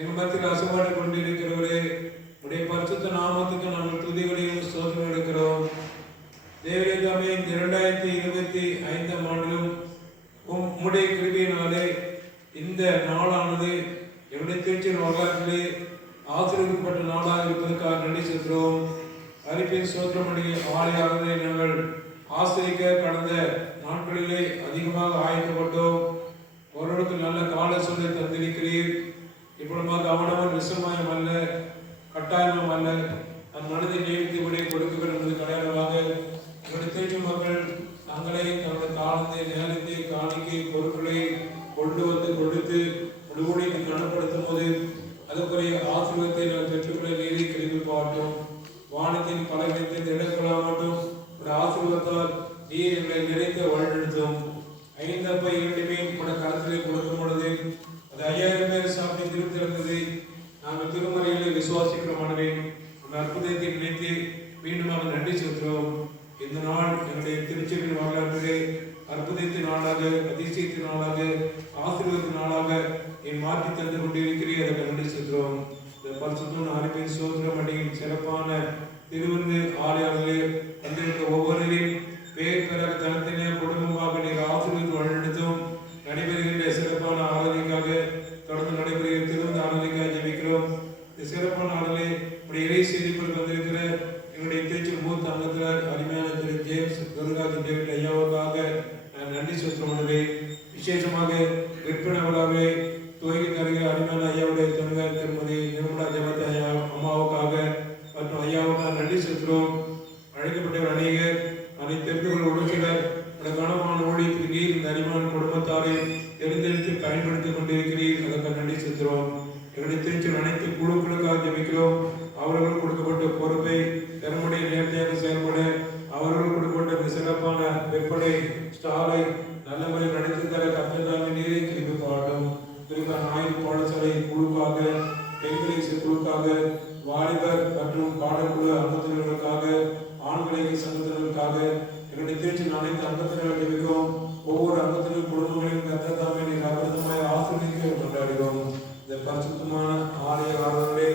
எங்கள் மத்தியில் அசைவாடி கொண்டிருக்கிறவரே, உடைய பரிசுத்த நாமத்துக்கு நாங்கள் துதிகளையும் ஸ்தோத்திரம் எடுக்கிறோம். தேவனே தாமே, இந்த 2025 ஆண்டிலும் உம்முடைய கிருபையினாலே இந்த நாளானது எங்களுடைய திருச்சியின் வரலாற்றிலே ஆசீர்வதிக்கப்பட்ட நாளாக இருப்பதற்காக நன்றி செலுத்துகிறோம். அறிப்பின் சோத்திரமணி ஆலையாகவே நாங்கள் ஆசிரிக்க கடந்த நாட்களிலே அதிகமாக ஆயத்தப்பட்டோம். ஒருவருக்கு நல்ல கால சூழலை தந்திருக்கிறீர். இப்பொழுது அவனவன் விஷமயம் அல்ல, கட்டாயமும் அல்ல, நம் மனதை நியமித்து விட கொடுக்க என்பது கடையாளமாக எங்களுடைய திருச்சி மக்கள் தங்களை தங்களுடைய காலத்தை நேரத்தை காணிக்கை பொருட்களை கொண்டு வந்து கொடுத்து ஊழியத்தை கனப்படுத்தும் போது அதற்குரிய ஆசீர்வாதத்தை நாம் பெற்றுக்கொள்ள நீரை கிளம்பி பார்த்தோம். வானத்தின் பலகத்தில் இடக்கொள்ளாமட்டும் ஒரு ஆசீர்வாதத்தால் நீர் எங்களை நிறைந்த வழிநடத்தும். 5 அப்ப 2 மீன் கூட கருத்திலே கொடுக்கும் பொழுது அது 5000 பேர் சாப்பிட்டு திருப்தி இருந்தது. நாங்கள் திருமறைகளை விசுவாசிக்கிறோமானவே அந்த அற்புதத்தை நினைத்து மீண்டும் அவன் நன்றி செலுத்துகிறோம். இந்த நாள் எங்களுடைய திருச்செவின் வரலாற்றிலே அற்புதத்தின் நாளாக, அதிசயத்தின் நாளாக, ஆசீர்வாதத்தின் நாளாக என் மாற்றி தந்து கொண்டிருக்கிறேன். அதற்கு நன்றி செலுத்துகிறோம். இந்த பரிசுத்த அறிவின் சோதரம் அடியின் சிறப்பான திருவிருந்து ஆலயங்களே வந்திருக்க ஒவ்வொருவரையும் பேர் பெற தனத்தின குடும்பமாக நீர் ஆசீர்வாதம் வழிநடத்தும். நடைபெறுகின்ற சிறப்பான ஆராதனைக்காக தொடர்ந்து நடைபெறுகிற திருவிருந்து ஆராதனைக்காக ஜெபிக்கிறோம். இந்த சிறப்பான ஆடலை உடைய இறை செய்திக்குள் வந்திருக்கிற எங்களுடைய திருச்சி மூத்த அங்கத்தினர் அருமையான திரு ஜேம்ஸ் துர்காஜி டேவிட் ஐயாவுக்காக நன்றி செலுத்துவதே விசேஷமாக விற்பனை விழாவை துவங்கி தருகிற அருமையான ஐயாவுடைய துணைவர் திருமதி நிர்மலா ஜெபத் ஐயா அம்மாவுக்காக மற்றும் ஐயாவுக்காக நன்றி செலுத்துகிறோம். அழைக்கப்பட்டவர் அநேகர், அதை தெரிந்து கொள்ள ஒரு சிலர் கனமான ஊழியத்திற்கு நீர் இந்த அருமையான குடும்பத்தாரை தெரிந்தெடுத்து பயன்படுத்திக் கொண்டிருக்கிறீர். அதற்கு நன்றி செலுத்துகிறோம். எங்களுடைய திருச்சியில் அனைத்து குழுக்களுக்காக ஜெபிக்கிறோம். அவர்கள் கொடுக்கப்பட்ட பொறுப்பை திறமுடைய நேர்த்தியாக செயல்பட அவர்கள் கொடுக்கப்பட்ட இந்த சிறப்பான விற்பனை ஸ்டாலை நல்ல முறையில் நடத்தி தர கத்ததாமே நீரை திருப்பி பாட்டும். குறிப்பாக ஞாயிறு பாடசாலை குழுக்காக, பெண்களின் குழுக்காக, வாலிபர் மற்றும் பாடக்குழு அங்கத்தினர்களுக்காக, ஆண்களை சங்கத்தினருக்காக எங்களுடைய திருச்சியின் அனைத்து அங்கத்தினர்கள் ஜெபிக்கிறோம். ஒவ்வொரு அங்கத்தினர் குடும்பங்களையும் கத்ததாமே நீர் அற்புதமாய் ஆசிரியக்க கொண்டாடுகிறோம். இந்த பரிசுத்தமான ஆலய ஆர்வங்களே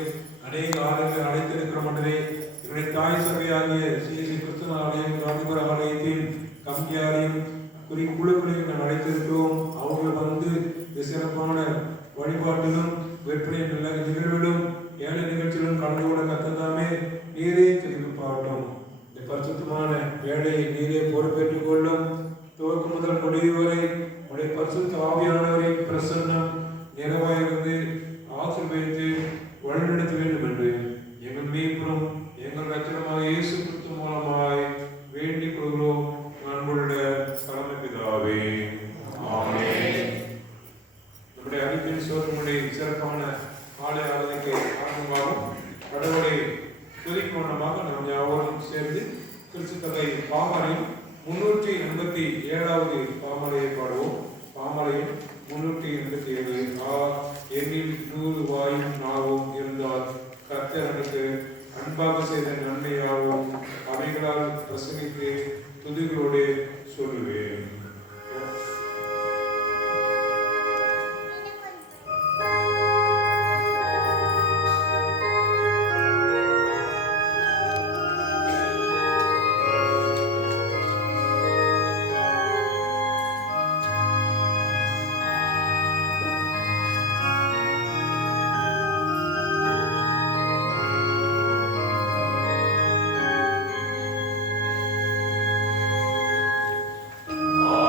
அநேக ஆலயங்களை அழைத்திருக்கிற மன்னரே, என்னுடைய தாய் சபையாகிய ஸ்ரீ கிறிஸ்துவ ஆலயம் காந்திபுர ஆலயத்தின் கம்பியாரையும் குழுக்களையும் நான் அழைத்திருக்கிறோம். அவர்கள் வந்து இந்த சிறப்பான வழிபாட்டிலும் விற்பனை நிகழ்விலும் ஏழை நிகழ்ச்சிகளும் கலந்து கொள்ள கத்ததாமே நீரே திருப்பி பாட்டும். இந்த பரிசுத்தமான வேலையை நீரே பொறுப்பேற்றுக் கொள்ளும். துவக்கம் முதல் முடிவு வரை உடைய பரிசுத்த ஆவியானவரின் பிரசன்னம் நிறைவாயிருந்து ஆசீர்வதித்து வழிநடத்த வேண்டும் என்று எங்கள் மீட்பும் எங்கள் ரட்சகருமாக இயேசு கிறிஸ்து மூலமாய் வேண்டிக் கொள்கிறோம். அன்புள்ள பரம பிதாவே, ஆமென். நம்முடைய அறிவியல் சோதனை சிறப்பான ஆலய ஆராதனைக்கு ஆரம்பமாகும். கடவுளை துதிக்கோணமாக நாம் யாவரும் சேர்ந்து கிறிஸ்துவை பாமரையும் 387வது பாமரையை பாடுவோம். பாமரையும் 387. எண்ணில் 100 வாயும் நாவும் இருந்தால் கர்த்தர் எனக்கு அன்பாக செய்த நன்மையாகவும் அவைகளால் பிரசங்கித்து துதிகளோடு சொல்லுவேன். Oh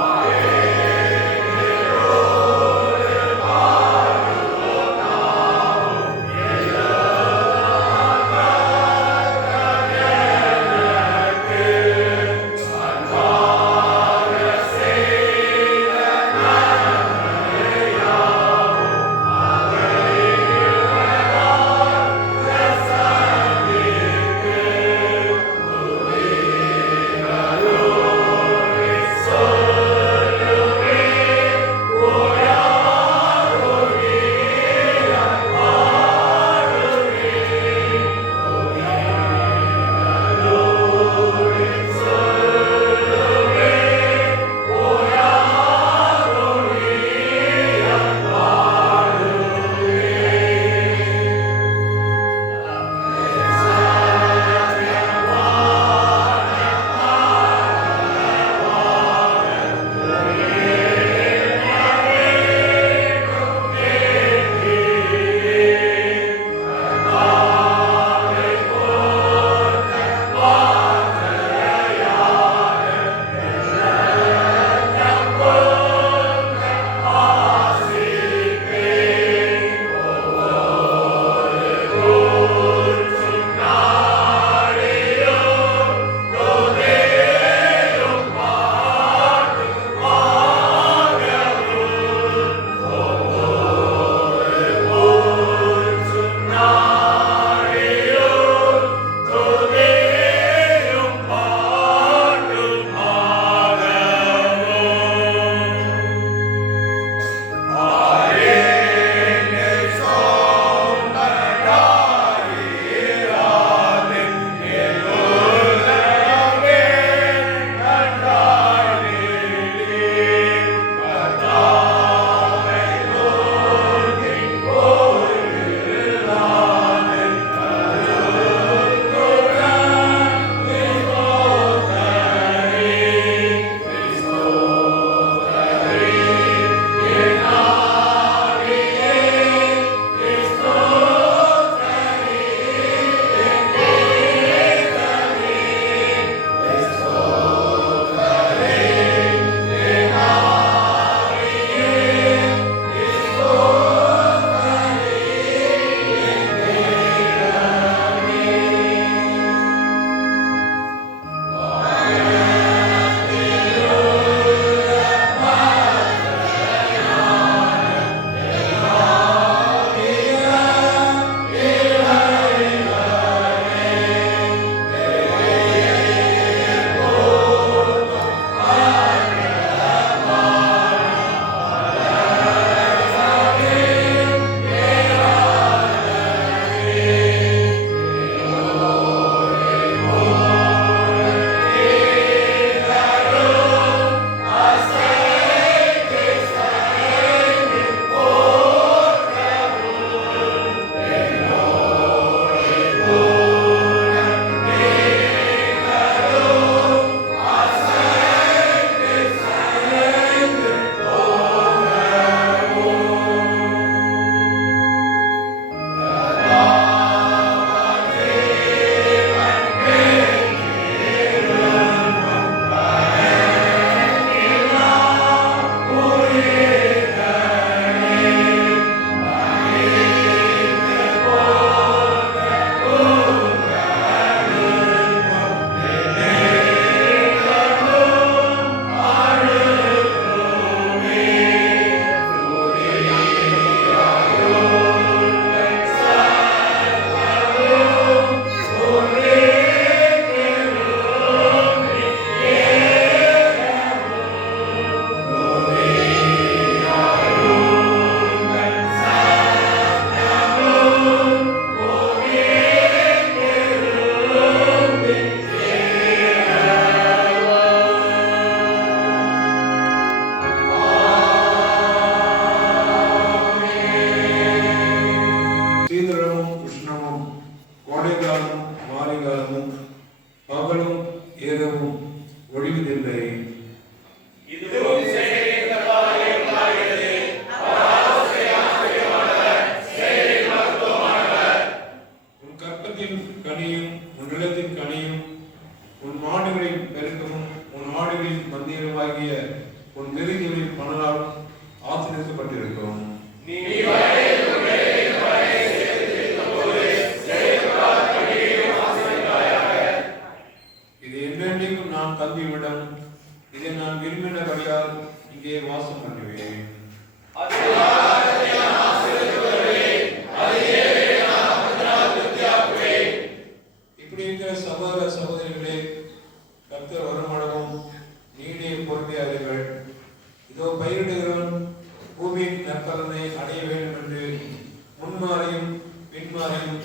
முன்மாறையும் பின்மாறையும்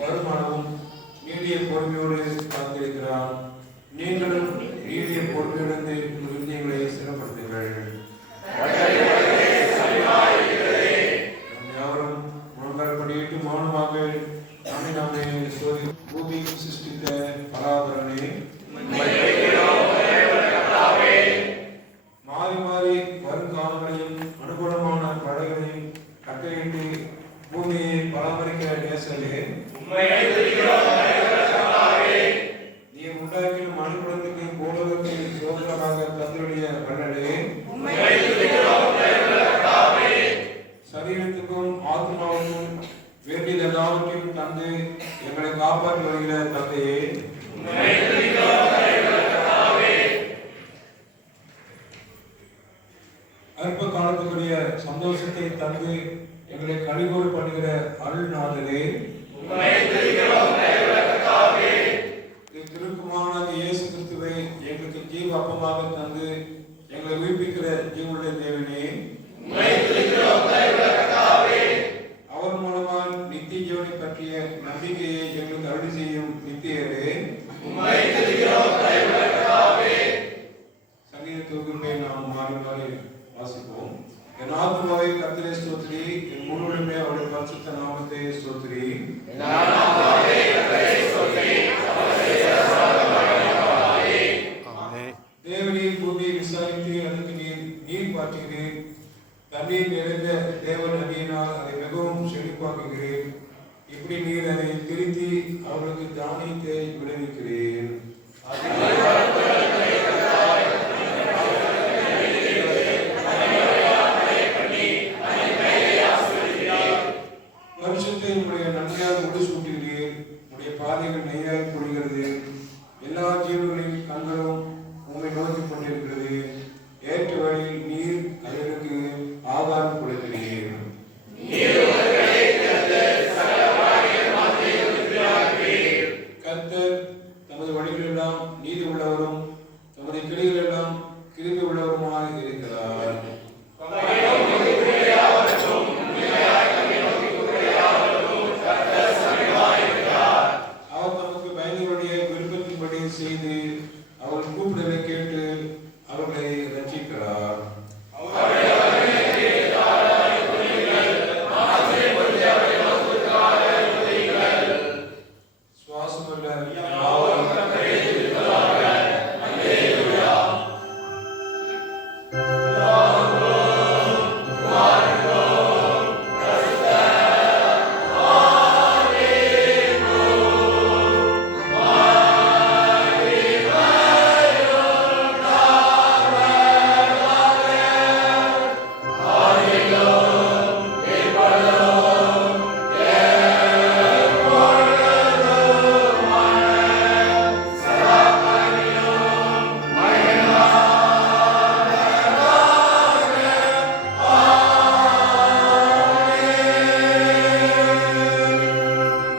வருமானமும் நீடிய பொறுமையோடு காத்திருக்கிறான். நீங்களும் நீடிய பொறுமையிலிருந்து இருதயங்களை சிறப்படுத்துங்கள். யாவரும் முழங்கால் படியிட்டு மௌனமாக நம்மை சோதி பூமியும் சிருஷ்டித்த பராபரனே, மாறி மாறி வருங்காலங்களையும் அனுகூலமான படைகளையும் கட்டளையிட்டு பூமியை பராமரிக்கிற நேசரே, நீர் உண்டாக்கிய மனுக்குலத்துக்கு பூலோகத்தில் சுதந்திரமாக தந்துடைய வல்லலே, சரீரத்துக்கும் ஆத்மாவுக்கும் வேண்டியது எல்லாவற்றையும் தந்து எங்களை காப்பாற்றி வருகிற தந்தையே, அற்ப காலத்துக்குரிய சந்தோஷத்தை தந்து எங்களை கழிகோடு பண்ணுகிற அருள்நாதரே, திருக்குமாரனாக இயேசு கிறிஸ்துவை எங்களுக்கு ஜீவ அப்பமாக தந்து எங்களை உயிர்ப்பிக்கிற ஜீவனுள்ள தேவனே, அவர் மூலமாக நித்திய ஜீவனை பற்றிய நம்பிக்கையை எங்களுக்கு அருள் செய்யும் நித்தியரே, சங்கீத தொகுப்பை நாம் மாறி மாறி வாசிப்போம். என் ஆத்மாவை கர்த்தரை ஸ்தோத்திரி, என் முழுவதுமே அவருடைய பரிசுத்த நாமத்தை ஸ்தோத்திரி. தேவனின் பூமியை விசாரித்து அதற்கு நீர் பாய்ச்சுகிறேன். தண்ணீர் நிறைந்த தேவன் அடியினால் அதை மிகவும் செழிப்பாக்குகிறேன். இப்படி நீர் அதை திருத்தி அவர்களுக்கு தானியத்தை விளைவிக்கிறேன். பரிசுத்தை உடைய நன்மையாக முடிசூட்டுகிறேன். உடைய பாதைகள் நெய்யாய் பொழிகிறது. எல்லா ஜீவர்களின் கண்களும்